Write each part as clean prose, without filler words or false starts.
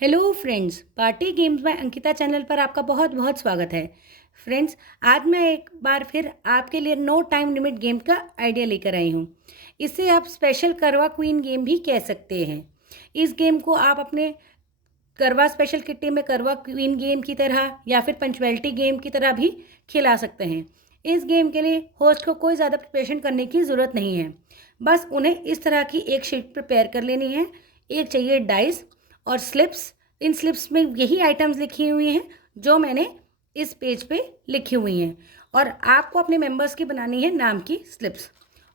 Hello friends, party games by Ankita channel पर आपका बहुत बहुत स्वागत है। फ्रेंड्स, आज मैं एक बार फिर आपके लिए नो टाइम लिमिट गेम का आइडिया लेकर आई हूँ। इसे आप स्पेशल करवा क्वीन गेम भी कह सकते हैं। इस गेम को आप अपने करवा स्पेशल किट्टी में करवा क्वीन गेम की तरह या फिर पंचुअलिटी गेम की तरह भी खिला सकते हैं। इस गेम के लिए होस्ट को कोई ज़्यादा प्रिपरेशन करने की ज़रूरत नहीं है। बस उन्हें इस तरह की एक शीट प्रिपेयर कर लेनी है। एक चाहिए डाइस और स्लिप्स। इन स्लिप्स में यही आइटम्स लिखी हुई हैं जो मैंने इस पेज पे लिखी हुई हैं, और आपको अपने मेंबर्स की बनानी है नाम की स्लिप्स,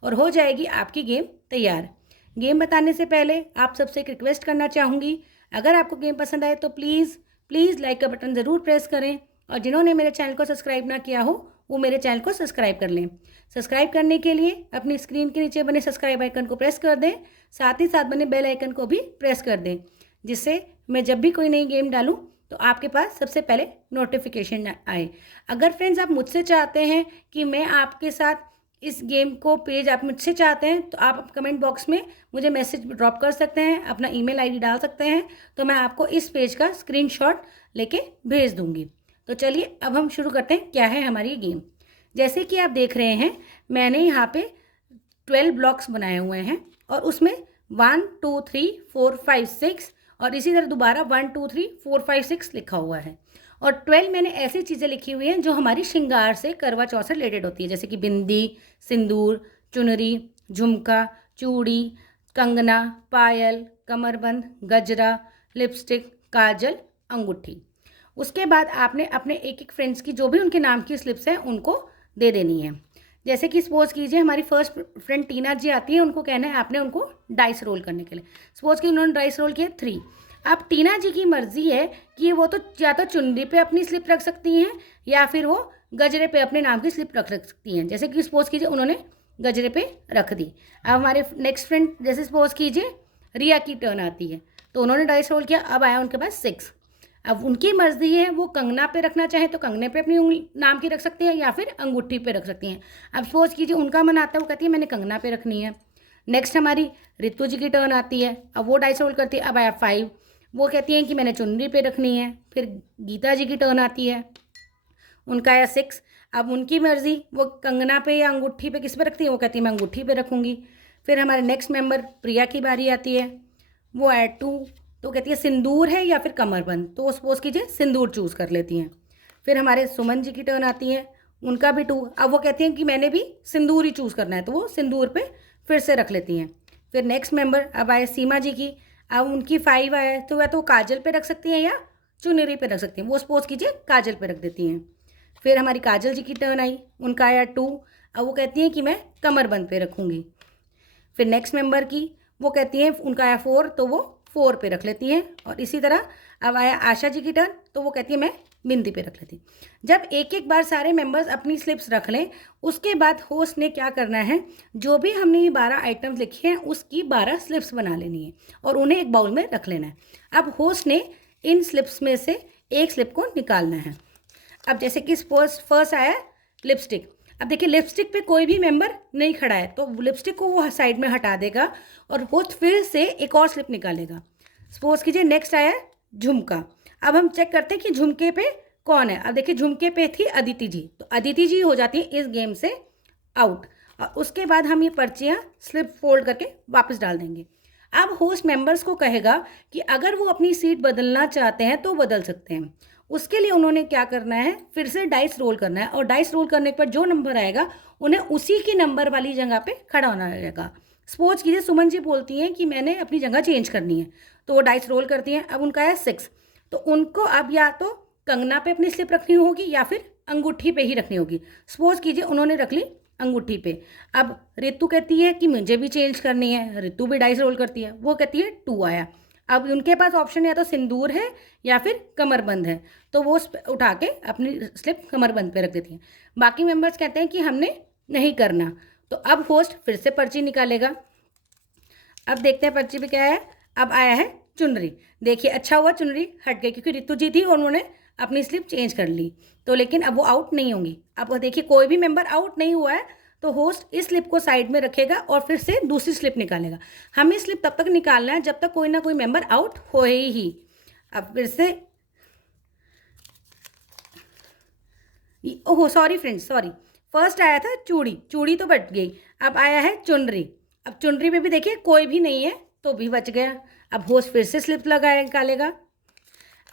और हो जाएगी आपकी गेम तैयार। गेम बताने से पहले आप सबसे एक रिक्वेस्ट करना चाहूँगी, अगर आपको गेम पसंद आए तो प्लीज़ प्लीज़ लाइक का बटन ज़रूर प्रेस करें, और जिन्होंने मेरे चैनल को सब्सक्राइब ना किया हो वो मेरे चैनल को सब्सक्राइब कर लें। सब्सक्राइब करने के लिए अपनी स्क्रीन के नीचे बने सब्सक्राइब आइकन को प्रेस कर दें, साथ ही साथ बने बेल आइकन को भी प्रेस कर दें, जिससे मैं जब भी कोई नई गेम डालूं तो आपके पास सबसे पहले नोटिफिकेशन आए। अगर फ्रेंड्स आप मुझसे चाहते हैं कि मैं आपके साथ इस गेम को पेज आप मुझसे चाहते हैं तो आप कमेंट बॉक्स में मुझे मैसेज ड्रॉप कर सकते हैं, अपना ईमेल आईडी डाल सकते हैं, तो मैं आपको इस पेज का स्क्रीनशॉट लेके भेज दूंगी। तो चलिए अब हम शुरू करते हैं क्या है हमारी गेम। जैसे कि आप देख रहे हैं, मैंने यहाँ पे 12 ब्लॉक्स बनाए हुए हैं और उसमें 1 2 3 4 5 6 और इसी तरह दोबारा 1 2 3 4 5 6 लिखा हुआ है। और 12 मैंने ऐसी चीज़ें लिखी हुई हैं जो हमारी श्रृंगार से, करवा चौथ से रिलेटेड होती है, जैसे कि बिंदी, सिंदूर, चुनरी, झुमका, चूड़ी, कंगना, पायल, कमरबंद, गजरा, लिपस्टिक, काजल, अंगूठी। उसके बाद आपने अपने एक एक फ्रेंड्स की जो भी उनके नाम की स्लिप्स हैं उनको दे देनी है। जैसे कि सपोज कीजिए हमारी फर्स्ट फ्रेंड टीना जी आती है, उनको कहना है आपने उनको डाइस रोल करने के लिए। सपोज कि उन्होंने डाइस रोल किया 3। अब टीना जी की मर्जी है कि वो तो या तो चुनरी पे अपनी स्लिप रख सकती हैं या फिर वो गजरे पे अपने नाम की स्लिप रख सकती हैं। जैसे कि सपोज कीजिए उन्होंने गजरे पे रख दी। अब हमारे नेक्स्ट फ्रेंड जैसे सपोज कीजिए रिया की टर्न आती है, तो उन्होंने डाइस रोल किया, अब आया उनके पास 6। अब उनकी मर्जी है, वो कंगना पे रखना चाहे तो कंगने पे अपनी उंगली नाम की रख सकती हैं या फिर अंगूठी पे रख सकती हैं। अब सोच कीजिए उनका मन आता है, वो कहती है मैंने कंगना पे रखनी है। नेक्स्ट हमारी रितु जी की टर्न आती है, अब वो डाइस रोल करती है, अब आया 5, वो कहती हैं कि मैंने चुनरी पे रखनी है। फिर गीता जी की टर्न आती है, उनका आया 6, अब उनकी मर्जी, वो कंगना पे या अंगूठी पे किस पे रखती है, वो कहती है मैं अंगूठी पे रखूँगी। फिर हमारे नेक्स्ट मेंबर प्रिया की बारी आती है, वो ऐड 2, तो कहती है सिंदूर है या फिर कमरबंद, तो सपोज कीजिए सिंदूर चूज़ कर लेती हैं। फिर हमारे सुमन जी की टर्न आती है, उनका भी 2, अब वो कहती हैं कि मैंने भी सिंदूर ही चूज़ करना है, तो वो सिंदूर पे फिर से रख लेती हैं। फिर नेक्स्ट मेंबर अब आए सीमा जी की, अब उनकी 5 आया, तो वह तो काजल पे रख सकती हैं या चुनरी पे रख सकती हैं, वो सपोज कीजिए काजल पे रख देती हैं। फिर हमारी काजल जी की टर्न आई, उनका आया 2, अब वो कहती हैं कि मैं कमरबंद पे रखूँगी। फिर नेक्स्ट मेंबर की, वो कहती हैं उनका आया 4, तो वो 4 पे रख लेती हैं। और इसी तरह अब आया आशा जी की टर्न, तो वो कहती है मैं बिंदी पे रख लेती। जब एक एक बार सारे मेंबर्स अपनी स्लिप्स रख लें, उसके बाद होस्ट ने क्या करना है, जो भी हमने ये 12 आइटम्स लिखे हैं उसकी 12 स्लिप्स बना लेनी है और उन्हें एक बाउल में रख लेना है। अब होस्ट ने इन स्लिप्स में से एक स्लिप को निकालना है। अब जैसे कि फर्स्ट आया लिपस्टिक। अब देखिए लिपस्टिक पे कोई भी मेंबर नहीं खड़ा है, तो लिपस्टिक को वो साइड में हटा देगा और होस्ट फिर से एक और स्लिप निकालेगा। सपोज कीजिए नेक्स्ट आया झुमका। अब हम चेक करते हैं कि झुमके पे कौन है। अब देखिए झुमके पे थी अदिति जी, तो अदिति जी हो जाती है इस गेम से आउट। और उसके बाद हम ये पर्चियाँ स्लिप फोल्ड करके वापस डाल देंगे। अब होस्ट मेंबर्स को कहेगा कि अगर वो अपनी सीट बदलना चाहते हैं तो बदल सकते हैं। उसके लिए उन्होंने क्या करना है, फिर से डाइस रोल करना है, और डाइस रोल करने पर जो नंबर आएगा उन्हें उसी की नंबर वाली जगह पे खड़ा होना रहेगा। सपोज कीजिए सुमन जी बोलती हैं कि मैंने अपनी जगह चेंज करनी है, तो वो डाइस रोल करती हैं। अब उनका है 6, तो उनको अब या तो कंगना पे अपनी स्लिप रखनी होगी या फिर अंगूठी पे ही रखनी होगी। सपोज कीजिए उन्होंने रख ली अंगूठी पे। अब रितु कहती है कि मुझे भी चेंज करनी है, रितु भी डाइस रोल करती है, वो कहती है 2 आया। अब उनके पास ऑप्शन या तो सिंदूर है या फिर कमरबंद है, तो वो उठा के अपनी स्लिप कमरबंद पे रख देती हैं। बाकी मेंबर्स कहते हैं कि हमने नहीं करना, तो अब होस्ट फिर से पर्ची निकालेगा। अब देखते हैं पर्ची पे क्या है। अब आया है चुनरी। देखिए अच्छा हुआ चुनरी हट गई, क्योंकि रितु जी थी और उन्होंने अपनी स्लिप चेंज कर ली, तो लेकिन अब वो आउट नहीं होंगी। अब देखिए कोई भी मेंबर आउट नहीं हुआ है, तो होस्ट इस स्लिप को साइड में रखेगा और फिर से दूसरी स्लिप निकालेगा। हमें स्लिप तब तक निकालना है जब तक कोई ना कोई मेंबर आउट हो ही। अब फिर से, ओहो सॉरी फ्रेंड्स, सॉरी, फर्स्ट आया था चूड़ी, चूड़ी तो बच गई। अब आया है चुनरी। अब चुनरी पे भी देखिए कोई भी नहीं है तो भी बच गया। अब होस्ट फिर से स्लिप लगाए निकालेगा।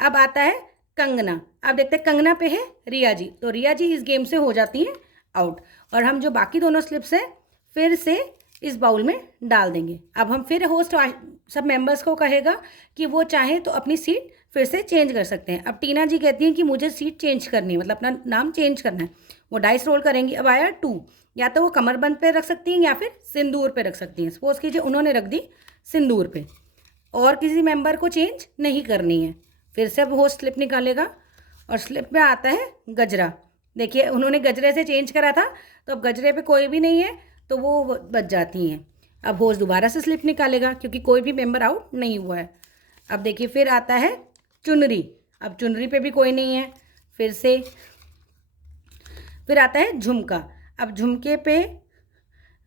अब आता है कंगना। अब देखते हैं कंगना पे है रिया जी, तो रिया जी इस गेम से हो जाती हैं आउट। और हम जो बाकी दोनों स्लिप्स हैं फिर से इस बाउल में डाल देंगे। अब हम फिर होस्ट सब मेंबर्स को कहेगा कि वो चाहे तो अपनी सीट फिर से चेंज कर सकते हैं। अब टीना जी कहती हैं कि मुझे सीट चेंज करनी है, मतलब अपना नाम चेंज करना है। वो डाइस रोल करेंगी। अब आया 2, या तो वो कमरबंद पे रख सकती हैं या फिर सिंदूर पे रख सकती हैं। सपोज कीजिए उन्होंने रख दी सिंदूर पे और किसी मेंबर को चेंज नहीं करनी है। फिर से अब होस्ट स्लिप निकालेगा और स्लिप में आता है गजरा। देखिए उन्होंने गजरे से चेंज करा था तो अब गजरे पे कोई भी नहीं है तो वो बच जाती हैं। अब होस्ट दोबारा से स्लिप निकालेगा क्योंकि कोई भी मेंबर आउट नहीं हुआ है। अब देखिए फिर आता है चुनरी। अब चुनरी पे भी कोई नहीं है। फिर आता है झुमका। अब झुमके पे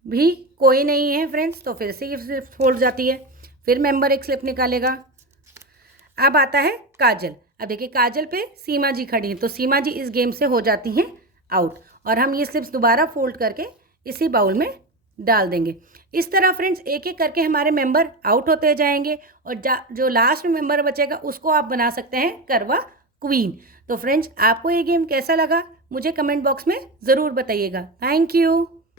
भी कोई नहीं है फ्रेंड्स, तो फिर से ये स्लिप फोल्ड जाती है। फिर मेंबर एक स्लिप निकालेगा। अब आता है काजल। अब देखिए काजल पे सीमा जी खड़ी हैं, तो सीमा जी इस गेम से हो जाती हैं आउट। और हम ये स्लिप्स दोबारा फोल्ड करके इसी बाउल में डाल देंगे। इस तरह फ्रेंड्स एक एक करके हमारे मेंबर आउट होते जाएंगे और जो लास्ट में मेंबर बचेगा उसको आप बना सकते हैं करवा क्वीन। तो फ्रेंड्स आपको ये गेम कैसा लगा मुझे कमेंट बॉक्स में ज़रूर बताइएगा। Thank you.